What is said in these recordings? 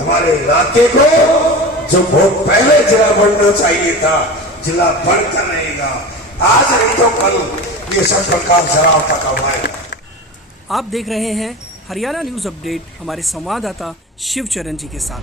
हमारे इलाके को जो बहुत पहले जिला बनना चाहिए था, जिला बनकर रहेगा। आज नहीं तो कल ये सब प्रकार शराब का काम आएगा। आप देख रहे हैं हरियाणा न्यूज अपडेट हमारे संवाददाता शिवचरण जी के साथ।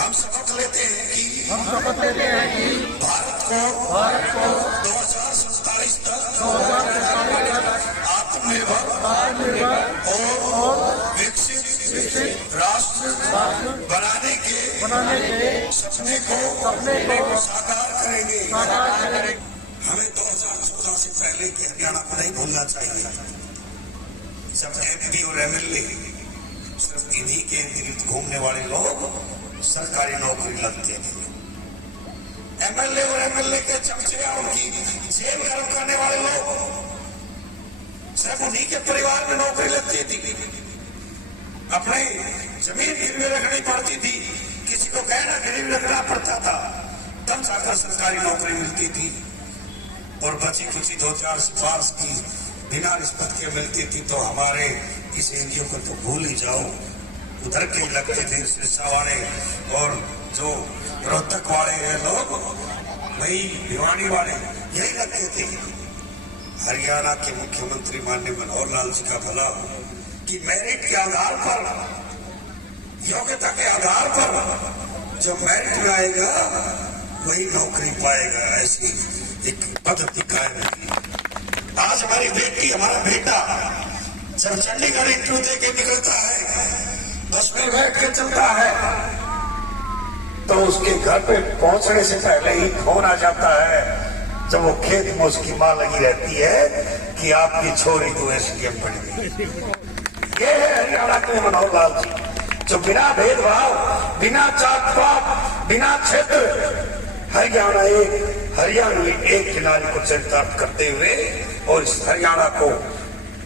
हम शपथ लेते हैं कि भारत को 2047 तक आत्मनिर्भर और विकसित राष्ट्र बनाने के सपने को साकार करेंगे। हमें 2014 से पहले के हरियाणा को नहीं भूलना चाहिए, जब एमपी और एमएलए सिर्फ इन्हीं के इर्द घूमने वाले लोग सरकारी नौकरी लगते थे। एमएलए और एमएलए के चमचे उनकी जेब गर्म करने वाले लोग सिर्फ उन्हीं के परिवार में नौकरी लगती थी। अपने जमीन गिरवी रखनी पड़ती थी, किसी को गहना गिरवी रखना पड़ता था, तब जाकर सरकारी नौकरी मिलती थी। और बची कुछ 2-4 सिफारिश की बिना रिश्वत के मिलती थी। तो हमारे इस एनजीओ को तो भूल ही जाओ, उधर के लगते थे सिरसा वाले और जो रोहतक वाले हैं लोग, वही भिवानी वाले यही लगते थे। हरियाणा के मुख्यमंत्री माननीय मनोहर लाल जी का भला कि मेरिट के आधार पर, योग्यता के आधार पर जो मेरिट में आएगा वही नौकरी पाएगा, ऐसी एक पद्धति कायम की। आज हमारी बेटी, हमारा बेटा जब चंडीगढ़ इंटरव्यू दे के निकलता है, बस में बैठ के चलता है, तो उसके घर पे पहुंचने से पहले ही फोन आ जाता है, जब वो खेत में उसकी मां लगी रहती है कि आपकी छोरी तो एसडीएम बन गई। ये है हरियाणा के मनोहर लाल जी, जो बिना भेदभाव, बिना जात पात, बिना क्षेत्र, हरियाणवी एक किनारे को चरितार्थ करते हुए और इस हरियाणा को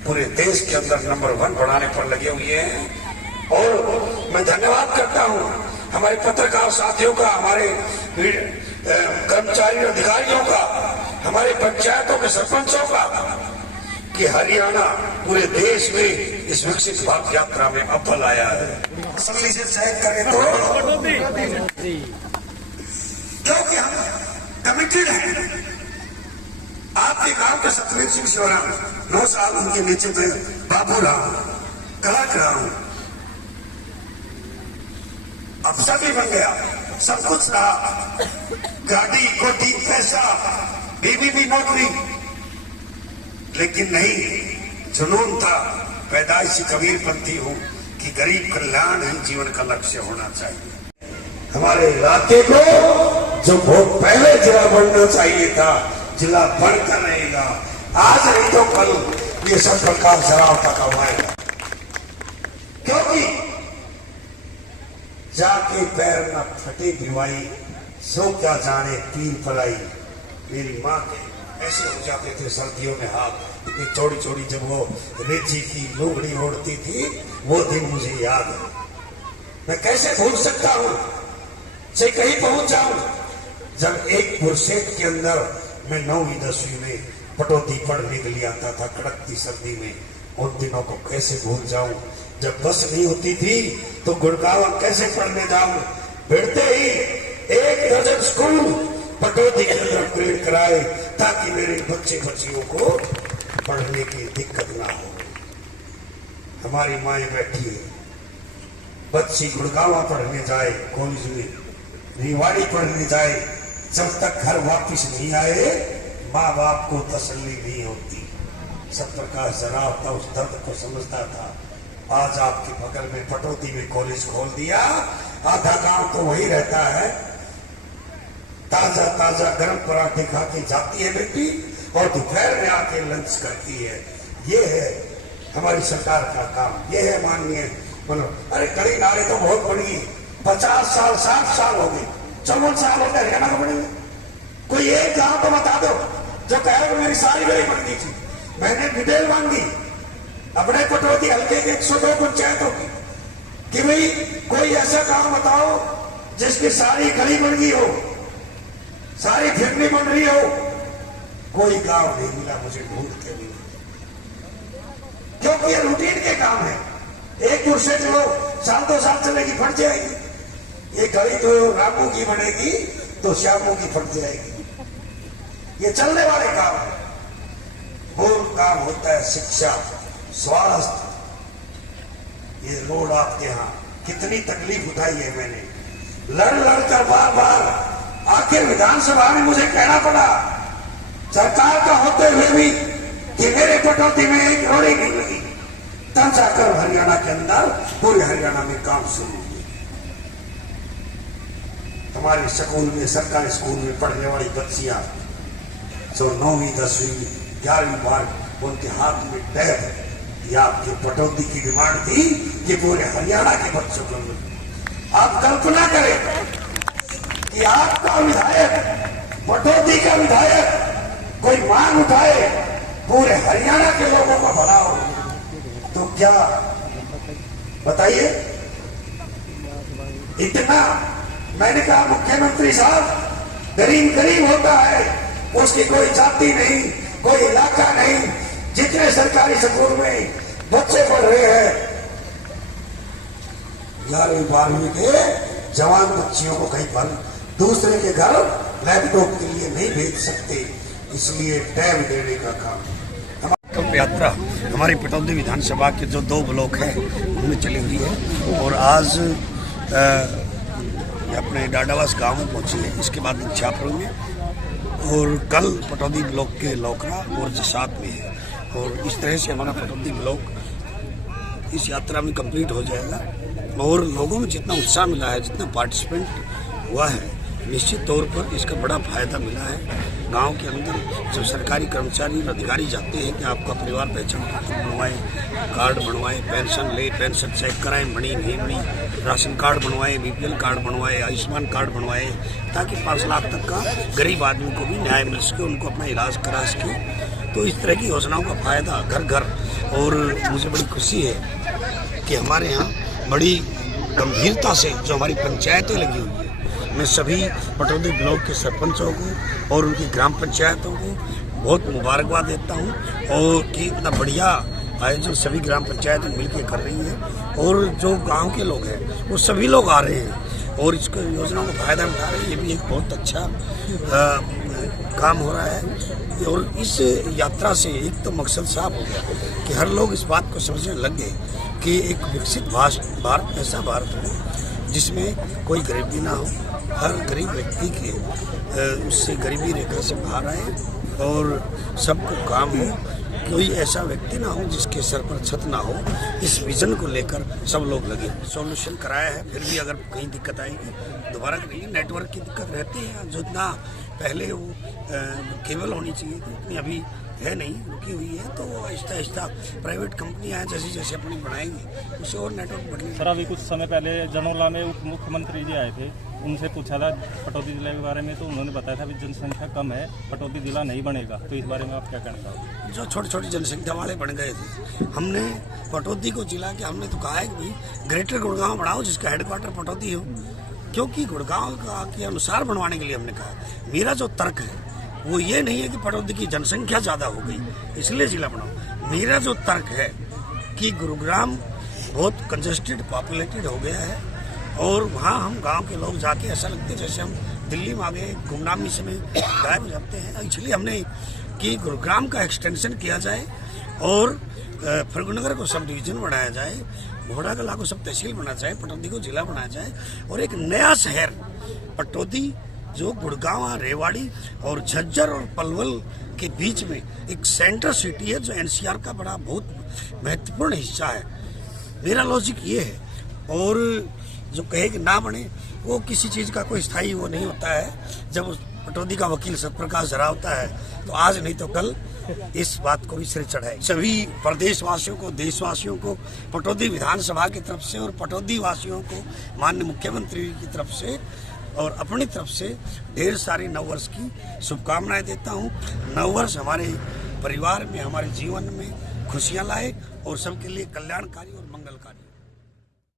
पूरे देश के अंदर नंबर 1 बढ़ाने पर लगे हुए हैं। और मैं धन्यवाद करता हूं हमारे पत्रकार साथियों का, हमारे कर्मचारी अधिकारियों का, हमारे पंचायतों के सरपंचों का, कि हरियाणा पूरे देश में इस विकसित भारत यात्रा में अव्वल आया है। असम्बली से चयन करें तो क्योंकि हम कमिटेड हैं। आपके गांव के सतवीर सिंह शिवराम 9 साल उनके नीचे थे, बाबू राम, कलाक राम, अफसर भी बन गया, सब कुछ रहा, गाड़ी कोठी पैसा, बीवी भी नौकरी, लेकिन नहीं, जुनून था, पैदाइशी कबीरपंथी हूं कि गरीब कल्याण ही जीवन का लक्ष्य होना चाहिए। हमारे इलाके को जो बहुत पहले जिला बनना चाहिए था, जिला बनकर रहेगा। आज नहीं तो कल ये सब प्रकार शराब का काम आएगा। क्योंकि जाके पैर न फटे भिवाई, सो क्या जाने पीर पलाई। मेरी माँ के ऐसे हो जाते थे सर्दियों में हाथ, इतनी चौड़ी चौड़ी, जब वो रेची की लुगड़ी ओढ़ती थी, वो दिन मुझे याद है। मैं कैसे भूल सकता हूँ, से कहीं पहुंच जाऊं, जब एक पुरसेट के अंदर मैं 9वीं 10वीं में पटौती पढ़ने के लिए आता था, कड़कती सर्दी में। उन दिनों को कैसे भूल जाऊं, जब बस नहीं होती थी तो गुड़गांव कैसे पढ़ने जाऊं। भिड़ते ही 1 दर्जन स्कूल पटौती के अंदर अपग्रेड कराए, ताकि मेरे बच्चे बच्चियों को पढ़ने की दिक्कत ना हो। हमारी माएँ बैठी है, बच्ची गुड़गांव पढ़ने जाए, कॉलेज में रिवाड़ी पढ़ने जाए, जब तक घर वापिस नहीं आए माँ बाप को तसल्ली नहीं होती। सब प्रकाश जराब था, उस दर्द को समझता था। आज आपके बगल में पटौती में कॉलेज खोल दिया, आधा गांव तो वही रहता है, ताजा ताजा गर्म पराठे खा के जाती है बेटी और दोपहर में आके लंच करती है। ये है हमारी सरकार का काम, ये है माननीय। बोलो, अरे कड़ी नारे तो बहुत बड़ी, 50 साल 60 साल हो गए, 54 साल हो गए हरियाणा को बने हुए। कोई एक गांव तो बता दो जो कहे कि मेरी सारी बेड़ी बन गई थी, मैंने डिटेल मांगी अपने पटौदी हल्के के 102 पंचायतों की कि भाई कोई ऐसा गांव बताओ जिसकी सारी गली बन गई हो, सारी फिरनी बन रही हो। कोई गांव नहीं मिला मुझे ढूंढ के भी, क्योंकि ये रूटीन के काम है। एक दूर से चलो साल 2 साल चलेगी, फट जाएगी। ये गली तो रामू की बनेगी तो श्यामू की फट जाएगी। ये चलने वाले काम है। मूल काम होता है शिक्षा, स्वास्थ्य। ये रोड आपके यहाँ कितनी तकलीफ उठाई है मैंने, लड़ लड़ कर बार बार, आखिर विधानसभा में मुझे कहना पड़ा सरकार का होते हुए भी कि मेरे पटौदी में एक रोड़ी नहीं लगी। तब जाकर हरियाणा के अंदर, पूरे हरियाणा में काम शुरू हुए। हमारे स्कूल में, सरकारी स्कूल में पढ़ने वाली बच्चियां जो 9वीं 10वीं 11वीं बार, उनके हाथ में टैब है। ये आपकी पटौदी की डिमांड थी कि पूरे हरियाणा के बच्चों को मिले। आप कल्पना करें कि आपका विधायक, पटौदी का विधायक कोई मांग उठाए पूरे हरियाणा के लोगों को भला हो, तो क्या बताइए। इतना मैंने कहा मुख्यमंत्री साहब, गरीब गरीब होता है, उसकी कोई जाति नहीं, कोई इलाका नहीं। जितने सरकारी स्कूल में बच्चे पढ़ रहे हैं, 11वीं 12वीं के जवान बच्चियों को कहीं पर दूसरे के घर लैपटॉप के लिए नहीं भेज सकते, इसलिए टैब देने का काम। यात्रा हमारी पटौदी विधानसभा के जो 2 ब्लॉक हैं उनमें चली हुई है और आज अपने डाडावास गांव में पहुंची है। इसके बाद इच्छापुर में और कल पटौदी ब्लॉक के लौकरा और जसात में है। और इस तरह से हमारा पटौदी ब्लॉक इस यात्रा में कंप्लीट हो जाएगा। और लोगों में जितना उत्साह मिला है, जितना पार्टिसिपेंट हुआ है, निश्चित तौर पर इसका बड़ा फायदा मिला है। गांव के अंदर जब सरकारी कर्मचारी और अधिकारी जाते हैं कि आपका परिवार पहचान पत्र बनवाएं, कार्ड बनवाएं, पेंशन ले, पेंशन चेक कराएं, मणि नहीं मणि, राशन कार्ड बनवाएं, BPL कार्ड बनवाएं, आयुष्मान कार्ड बनवाएं, ताकि 5 लाख तक का गरीब आदमी को भी न्याय मिल सके, उनको अपना इलाज करा सके। तो इस तरह की योजनाओं का फायदा घर घर। और मुझे बड़ी खुशी है कि हमारे यहाँ बड़ी गंभीरता से जो हमारी पंचायतें लगी हुई है, मैं सभी पटौदी ब्लॉक के सरपंचों को और उनकी ग्राम पंचायतों को बहुत मुबारकबाद देता हूँ और कि इतना बढ़िया आयोजन सभी ग्राम पंचायतें मिलकर कर रही हैं। और जो गांव के लोग हैं वो सभी लोग आ रहे हैं और इसको योजनाओं का फायदा उठा रहे हैं। ये भी एक बहुत अच्छा काम हो रहा है। और इस यात्रा से एक तो मकसद साफ हो गया कि हर लोग इस बात को समझने लग गए कि एक विकसित भारत ऐसा भारत हो जिसमें कोई गरीबी ना हो, हर गरीब व्यक्ति के उससे गरीबी रेखा से बाहर आए और सबको काम हो, कोई ऐसा व्यक्ति ना हो जिसके सर पर छत ना हो। इस विजन को लेकर सब लोग लगे। सॉल्यूशन कराया है, फिर भी अगर कहीं दिक्कत आएगी दोबारा करेंगे। नेटवर्क की दिक्कत रहती है, जो इतना पहले वो केबल होनी चाहिए थी उतनी अभी है नहीं, रुकी हुई है। तो आहिस्ता आहिस्ता प्राइवेट कंपनियां हैं, जैसे जैसे अपनी बनाएंगी उसे और नेटवर्क बढ़ेगा। सर अभी कुछ समय पहले जनौला में उप मुख्यमंत्री जी आए थे, उनसे पूछा था पटौदी जिले के बारे में, तो उन्होंने बताया था कि जनसंख्या कम है, पटौदी जिला नहीं बनेगा। तो इस बारे में आप क्या कहना चाहोगे? जो छोटी छोटी जनसंख्या वाले बन गए थे, हमने पटौदी को जिला के हमने तो कहा है कि भाई ग्रेटर गुड़गांव बढ़ाओ जिसका हेडक्वार्टर पटौदी हो, क्योंकि गुड़गांव के अनुसार बनवाने के लिए हमने कहा। मेरा जो तर्क है वो ये नहीं है कि पटौदी की जनसंख्या ज़्यादा हो गई इसलिए जिला बनाओ। मेरा जो तर्क है कि गुरुग्राम बहुत कंजस्टेड पॉपुलेटेड हो गया है और वहाँ हम गांव के लोग जाके ऐसा लगता है जैसे हम दिल्ली में आ गए, गुमनामी से में गायब हो जाते हैं। इसलिए हमने कि गुरुग्राम का एक्सटेंशन किया जाए और फर्गुनगर को सब डिवीजन बनाया जाए, घोड़ाकला को सब तहसील बनाया जाए, पटौदी को जिला बनाया जाए और एक नया शहर पटौदी जो गुड़गांव, रेवाड़ी और झज्जर और पलवल के बीच में एक सेंटर सिटी है, जो NCR का बड़ा बहुत महत्वपूर्ण हिस्सा है। मेरा लॉजिक ये है। और जो कहे कि ना बने, वो किसी चीज़ का कोई स्थायी वो नहीं होता है। जब पटौदी का वकील सतप्रकाश झरावता है, तो आज नहीं तो कल इस बात को भी सिर चढ़ाए। सभी प्रदेशवासियों को, देशवासियों को पटौदी विधानसभा की तरफ से और पटौदी वासियों को माननीय मुख्यमंत्री की तरफ से और अपनी तरफ से ढेर सारी नववर्ष की शुभकामनाएं देता हूं। नववर्ष हमारे परिवार में, हमारे जीवन में खुशियां लाए और सबके लिए कल्याणकारी और मंगलकारी।